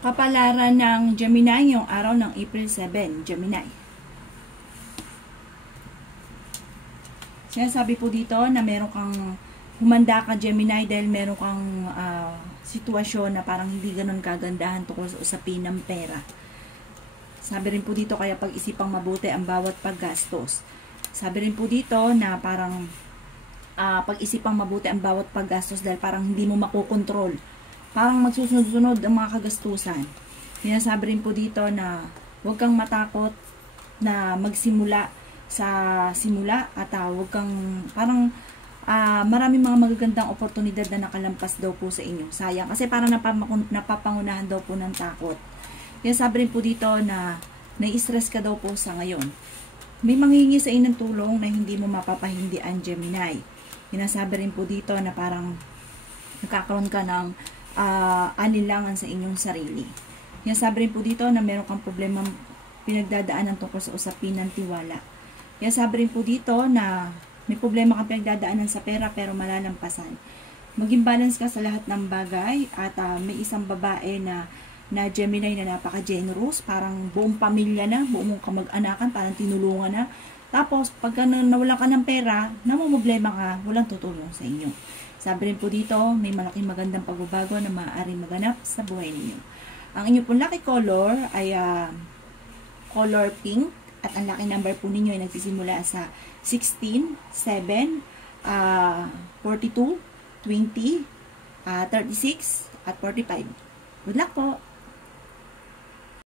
Kapalaran ng Gemini ngayong araw ng April 7, Gemini. Sinasabi po dito na meron kang humanda ka, Gemini, dahil meron kang sitwasyon na parang hindi ganun kagandahan tungkol sa usapin ng pera. Sabi rin po dito, kaya pag-isipang mabuti ang bawat paggastos. Sabi rin po dito na parang pag-isipang mabuti ang bawat paggastos dahil parang hindi mo makokontrol. Parang magsusunod-sunod ang mga kagastusan. Sinasabi rin po dito na huwag kang matakot na magsimula sa simula at huwag kang parang maraming mga magagandang oportunidad na nakalampas daw po sa inyo. Sayang kasi parang napapangunahan daw po ng takot. Sinasabi rin po dito na nai-stress ka daw po sa ngayon. May manghihingi sa inyo ng tulong na hindi mo mapapahindian, Gemini. Sinasabi rin po dito na parang nagkakaroon ka ng anilangan sa inyong sarili. Sinasabi rin po dito na meron kang problema pinagdadaanan tungkol sa usapin ng tiwala. Sinasabi rin po dito na may problema kang pinagdadaanan sa pera pero malalampasan. Maging balance ka sa lahat ng bagay at may isang babae na Gemini na napaka-generous, parang buong pamilya na, buong kamag-anakan, parang tinulungan na. Tapos, pagka nawalan ka ng pera, namumblema ka, walang tutulong sa inyo. Sabi rin po dito, may malaking magandang pagbabago na maaaring maganap sa buhay ninyo. Ang inyo pong lucky color ay color pink at ang lucky number po ninyo ay nagsisimula sa 16, 7, 42, 20, 36 at 45. Good luck po!